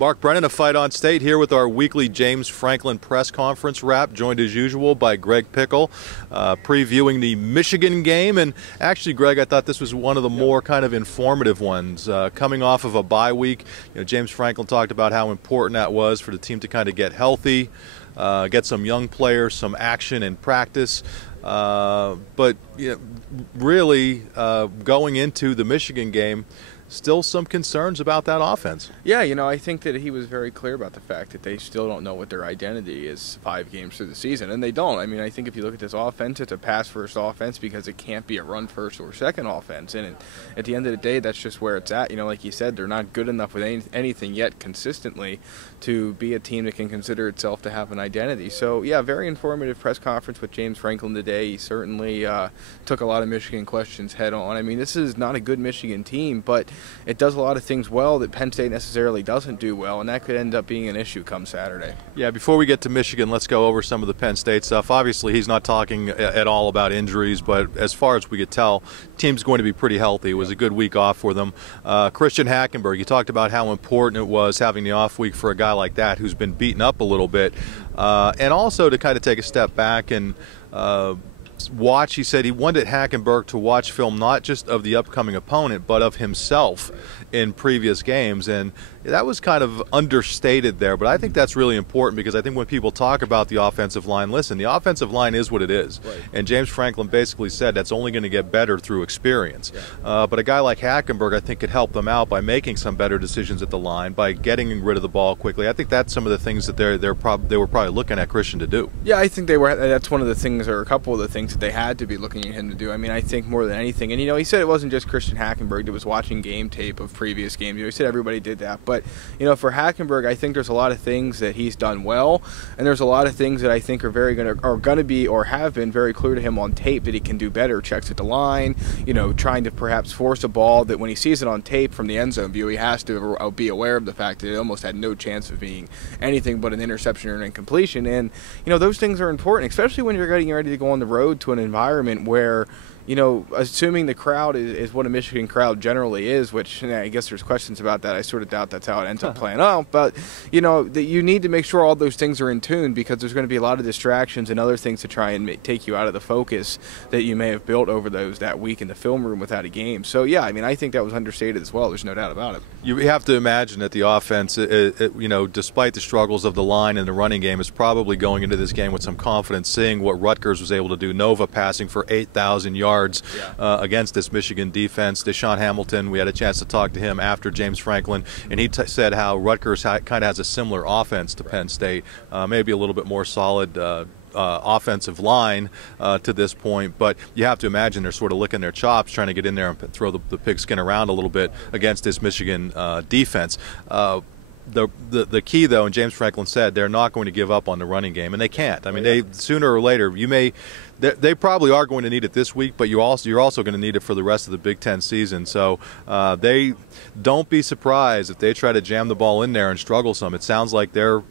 Mark Brennan of Fight On State here with our weekly James Franklin press conference wrap, joined as usual by Greg Pickel, previewing the Michigan game. And actually, Greg, I thought this was one of the more kind of informative ones. Coming off of a bye week, James Franklin talked about how important that was for the team to kind of get healthy, get some young players, some action in practice. But really, going into the Michigan game, still some concerns about that offense. Yeah, I think that he was very clear about the fact that they still don't know what their identity is 5 games through the season, and they don't. I mean, I think if you look at this offense, it's a pass-first offense because it can't be a run-first or second offense, and at the end of the day, that's just where it's at. Like you said, they're not good enough with anything yet consistently to be a team that can consider itself to have an identity. So, yeah, very informative press conference with James Franklin today. He certainly took a lot of Michigan questions head-on. I mean, this is not a good Michigan team, but it does a lot of things well that Penn State necessarily doesn't do well, and that could end up being an issue come Saturday. Yeah, before we get to Michigan, let's go over some of the Penn State stuff. Obviously, he's not talking at all about injuries, but as far as we could tell, team's going to be pretty healthy. It was a good week off for them. Christian Hackenberg, you talked about how important it was having the off week for a guy like that who's been beaten up a little bit, and also to kind of take a step back and watch. He said he wanted Hackenberg to watch film not just of the upcoming opponent but of himself in previous games, and that was kind of understated there, but I think that's really important because I think when people talk about the offensive line, listen, the offensive line is what it is, right. And James Franklin basically said that's only going to get better through experience. Yeah. But a guy like Hackenberg, I think, could help them out by making some better decisions at the line, by getting rid of the ball quickly. I think that's some of the things that they were probably looking at Christian to do. Yeah, I think they were. That's one of the things, or a couple of the things that they had to be looking at him to do. I mean, I think more than anything, and he said it wasn't just Christian Hackenberg that was watching game tape of previous games. He said everybody did that, but for Hackenberg, I think there's a lot of things that he's done well, and there's a lot of things that I think are going to be or have been very clear to him on tape that he can do better. Checks at the line, trying to perhaps force a ball that when he sees it on tape from the end zone view, he has to be aware of the fact that it almost had no chance of being anything but an interception or an incompletion. And those things are important, especially when you're getting ready to go on the road to an environment where assuming the crowd is what a Michigan crowd generally is, which I guess there's questions about that. I sort of doubt that's how it ends up playing out. But, that you need to make sure all those things are in tune because there's going to be a lot of distractions and other things to try and take you out of the focus that you may have built over that week in the film room without a game. So, yeah, I mean, I think that was understated as well. There's no doubt about it. You have to imagine that the offense, despite the struggles of the line and the running game, is probably going into this game with some confidence, seeing what Rutgers was able to do. Nova passing for 8,000 yards. Against this Michigan defense. Deshaun Hamilton, we had a chance to talk to him after James Franklin, and he said how Rutgers kind of has a similar offense to Penn State, maybe a little bit more solid offensive line to this point, but you have to imagine they're sort of licking their chops trying to get in there and throw the pigskin around a little bit against this Michigan defense. The key, though, and James Franklin said, they're not going to give up on the running game, and they can't. I mean, they sooner or later, they probably are going to need it this week, but you're also going to need it for the rest of the Big Ten season. So they don't be surprised if they try to jam the ball in there and struggle some. It sounds like they're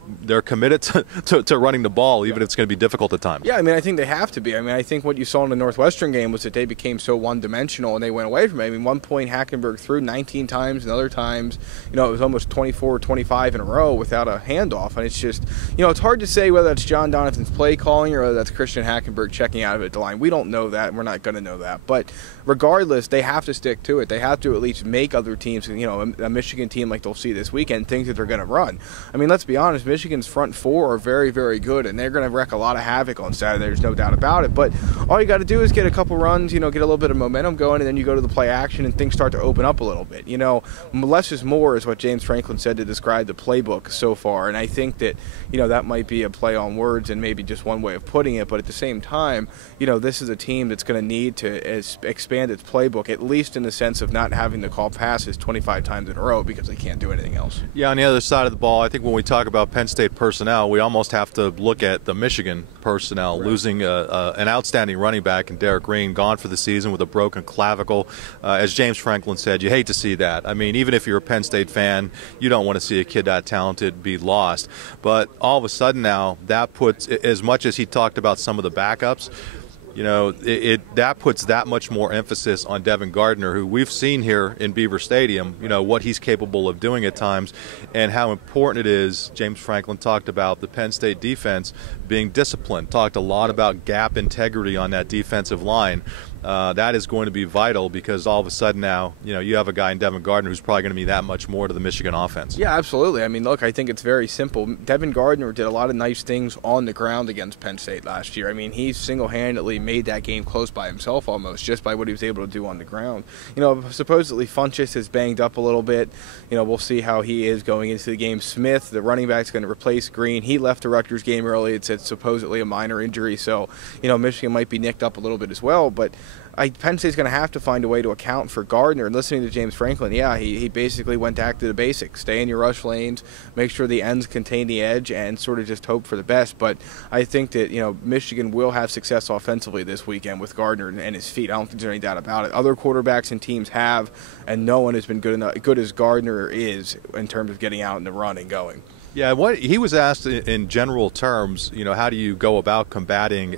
committed to running the ball, even if it's going to be difficult at times. Yeah, I mean, I think they have to be. I mean, I think what you saw in the Northwestern game was that they became so one-dimensional and they went away from it. I mean, one point Hackenberg threw 19 times, and other times, it was almost 24 or 25 in a row without a handoff. And it's just, it's hard to say whether that's John Donovan's play calling or whether that's Christian Hackenberg checking out of it at the line. We don't know that. We're not going to know that. But regardless, they have to stick to it. They have to at least make other teams, a Michigan team like they'll see this weekend, think that they're going to run. I mean, let's be honest, Michigan's front four are very, very good, and they're going to wreak a lot of havoc on Saturday. There's no doubt about it. But all you got to do is get a couple runs, get a little bit of momentum going, and then you go to the play action and things start to open up a little bit. Less is more is what James Franklin said to describe the playbook so far, and I think that, that might be a play on words and maybe just one way of putting it, but at the same time, this is a team that's going to need to expand its playbook, at least in the sense of not having to call passes 25 times in a row because they can't do anything else. Yeah, on the other side of the ball, I think when we talk about Penn State personnel, we almost have to look at the Michigan personnel, right. Losing an outstanding running back in Derek Green, gone for the season with a broken clavicle. As James Franklin said, you hate to see that. I mean, even if you're a Penn State fan, you don't want to see a kid that talented be lost. But all of a sudden now, that puts, as much as he talked about some of the backups, that puts that much more emphasis on Devin Gardner, who we've seen here in Beaver Stadium, what he's capable of doing at times and how important it is. James Franklin talked about the Penn State defense being disciplined, talked a lot about gap integrity on that defensive line. That is going to be vital because all of a sudden now, you have a guy in Devin Gardner who's probably going to be that much more to the Michigan offense. Yeah, absolutely. I mean, look, I think it's very simple. Devin Gardner did a lot of nice things on the ground against Penn State last year. I mean, he single-handedly made that game close by himself almost just by what he was able to do on the ground. Supposedly Funchess is banged up a little bit. We'll see how he is going into the game. Smith, the running back, is going to replace Green. He left the Rutgers game early. It's supposedly a minor injury, so, Michigan might be nicked up a little bit as well, but Penn State's going to have to find a way to account for Gardner. And listening to James Franklin, he basically went back to the basics. Stay in your rush lanes, make sure the ends contain the edge, and sort of just hope for the best. But I think that, Michigan will have success offensively this weekend with Gardner and his feet. I don't think there's any doubt about it. Other quarterbacks and teams have, and no one has been good as Gardner is in terms of getting out in the run and going. Yeah, what he was asked in general terms, how do you go about combating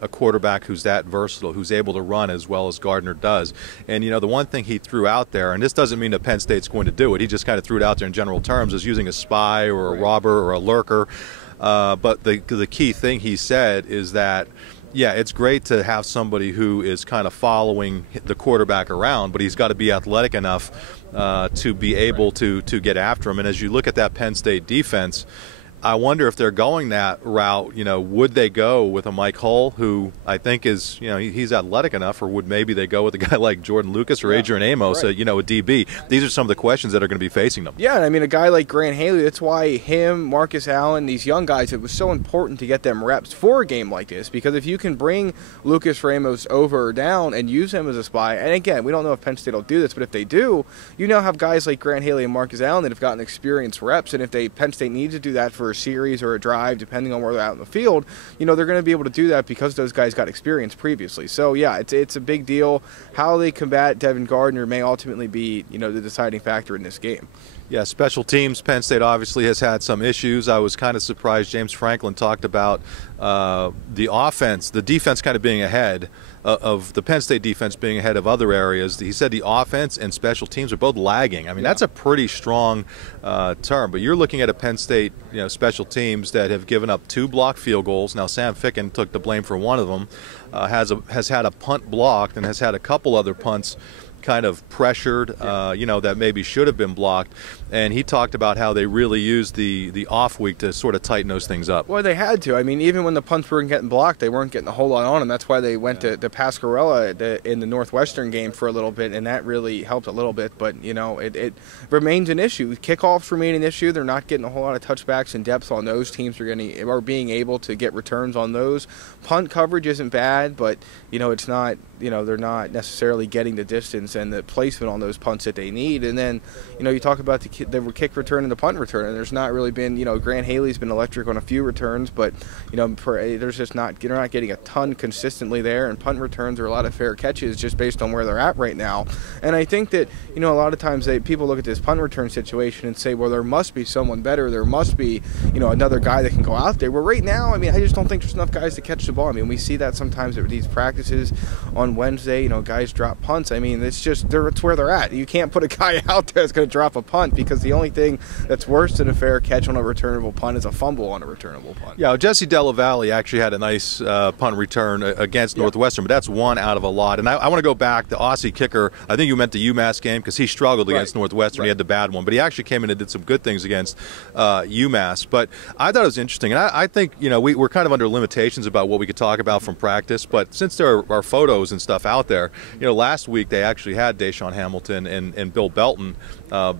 a quarterback who's that versatile, who's able to run as well as Gardner does. And, the one thing he threw out there, and this doesn't mean that Penn State's going to do it, he just kind of threw it out there in general terms, is using a spy or a robber or a lurker. But the key thing he said is that, it's great to have somebody who is kind of following the quarterback around, but he's got to be athletic enough to be able to get after him. And as you look at that Penn State defense, I wonder if they're going that route, would they go with a Mike Hull, who I think is, he's athletic enough, or would maybe they go with a guy like Jordan Lucas or Adrian Amos, a DB? These are some of the questions that are going to be facing them. Yeah, I mean, a guy like Grant Haley, that's why him, Marcus Allen, these young guys, it was so important to get them reps for a game like this, because if you can bring Lucas Ramos over or down and use him as a spy, and again, we don't know if Penn State will do this, but if they do, you now have guys like Grant Haley and Marcus Allen that have gotten experience reps, and if Penn State needs to do that for a series or a drive, depending on where they're out in the field, they're going to be able to do that because those guys got experience previously. So, it's a big deal. How they combat Devin Gardner may ultimately be, the deciding factor in this game. Yeah, special teams, Penn State obviously has had some issues. I was kind of surprised James Franklin talked about the offense, the defense kind of being ahead of the Penn State defense being ahead of other areas. He said the offense and special teams are both lagging. I mean, that's a pretty strong term. But you're looking at a Penn State, special teams that have given up 2 blocked field goals. Now, Sam Ficken took the blame for one of them, has had a punt blocked and has had a couple other punts kind of pressured, that maybe should have been blocked. And he talked about how they really used the off week to sort of tighten those things up. Well, they had to. I mean, even when the punts weren't getting blocked, they weren't getting a whole lot on them. That's why they went to Pasquarella in the Northwestern game for a little bit, and that really helped a little bit. But, it remains an issue. Kickoffs remain an issue. They're not getting a whole lot of touchbacks and depth on those. Teams are being able to get returns on those. Punt coverage isn't bad, but, it's not, they're not necessarily getting the distance and the placement on those punts that they need. And then, you talk about the kick return and the punt return, and there's not really been, Grant Haley's been electric on a few returns, but, there's just not, you're not getting a ton consistently there, and punt returns are a lot of fair catches just based on where they're at right now. And I think that, a lot of times people look at this punt return situation and say, well, there must be someone better, there must be, another guy that can go out there. Well, right now, I mean, I just don't think there's enough guys to catch the ball. I mean, we see that sometimes at these practices on Wednesday, guys drop punts. I mean, it's just, it's where they're at. You can't put a guy out there that's going to drop a punt, because the only thing that's worse than a fair catch on a returnable punt is a fumble on a returnable punt. Yeah, Jesse Della Valle actually had a nice punt return against Northwestern, but that's one out of a lot. And I want to go back, the Aussie kicker, I think you meant the UMass game, because he struggled against Northwestern. He had the bad one, but he actually came in and did some good things against UMass. But I thought it was interesting, and I think, we're kind of under limitations about what we could talk about from practice, but since there are photos and stuff out there, last week they actually had Deshaun Hamilton and Bill Belton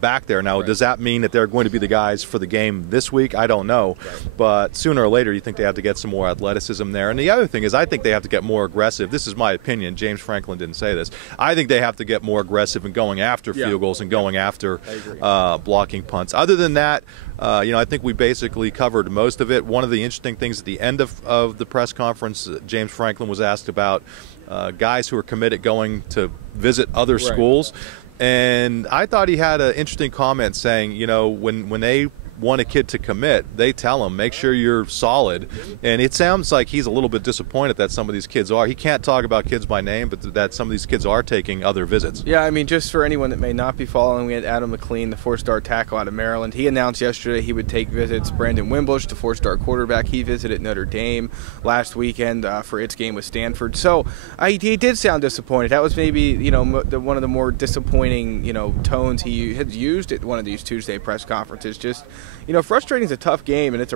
back there. Now, does that mean that they're going to be the guys for the game this week? I don't know. But sooner or later, you think they have to get some more athleticism there. And the other thing is, I think they have to get more aggressive. This is my opinion. James Franklin didn't say this. I think they have to get more aggressive in going after field goals and going after blocking punts. Other than that, I think we basically covered most of it. One of the interesting things at the end of the press conference, James Franklin was asked about guys who are committed going to visit other schools. And I thought he had an interesting comment saying, when they want a kid to commit, they tell him, make sure you're solid. And it sounds like he's a little bit disappointed that some of these kids are. He can't talk about kids by name, but that some of these kids are taking other visits. Yeah, I mean, just for anyone that may not be following, we had Adam McLean, the 4-star tackle out of Maryland. He announced yesterday he would take visits. Brandon Wimbush, the 4-star quarterback, he visited Notre Dame last weekend for its game with Stanford. So he did sound disappointed. That was maybe, one of the more disappointing, tones he had used at one of these Tuesday press conferences. Just, frustrating is a tough game, and it's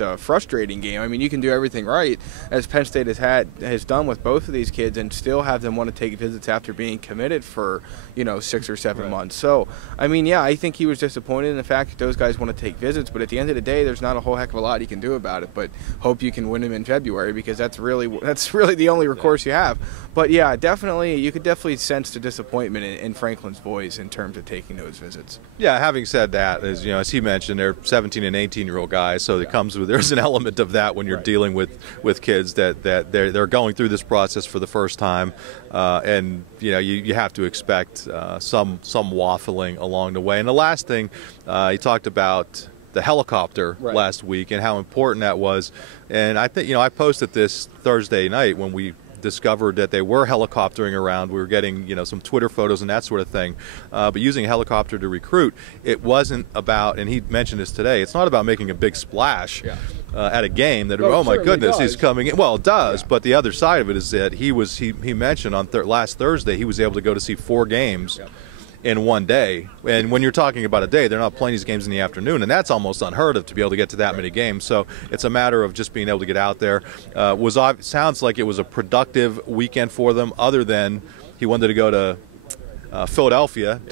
a frustrating game. I mean, you can do everything right, as Penn State has done with both of these kids, and still have them want to take visits after being committed for 6 or 7 months. So I mean, yeah, I think he was disappointed in the fact that those guys want to take visits, but at the end of the day, there's not a whole heck of a lot you can do about it. But hope you can win him in February, because that's really the only recourse you have. But yeah, you could definitely sense the disappointment in Franklin's voice in terms of taking those visits. Yeah, having said that, as he mentioned, they're 17 and 18-year-old guys, so there's an element of that when you're dealing with kids that they're going through this process for the first time, and you have to expect some waffling along the way. And the last thing, he talked about the helicopter last week and how important that was. And I think I posted this Thursday night when we discovered that they were helicoptering around. We were getting some Twitter photos and that sort of thing, but using a helicopter to recruit, it wasn't about, and he mentioned this today, it's not about making a big splash at a game that oh my goodness he's coming in. Well, it does, but the other side of it is that he mentioned on last Thursday he was able to go to see 4 games in one day. And when you're talking about a day, they're not playing these games in the afternoon, and that's almost unheard of to be able to get to that many games. So it's a matter of just being able to get out there. Sounds like it was a productive weekend for them, other than he wanted to go to Philadelphia,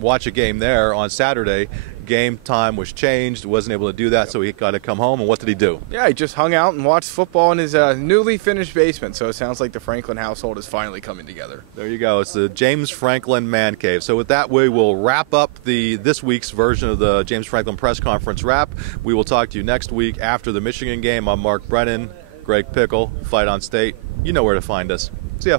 watch a game there on Saturday. Game time was changed, wasn't able to do that, so he got to come home. And what did he do? Yeah, he just hung out and watched football in his newly finished basement. So it sounds like the Franklin household is finally coming together. There you go. It's the James Franklin Man Cave. So with that, we will wrap up this week's version of the James Franklin press conference wrap. We will talk to you next week after the Michigan game. I'm Mark Brennan, Greg Pickel, Fight on State. You know where to find us. See ya.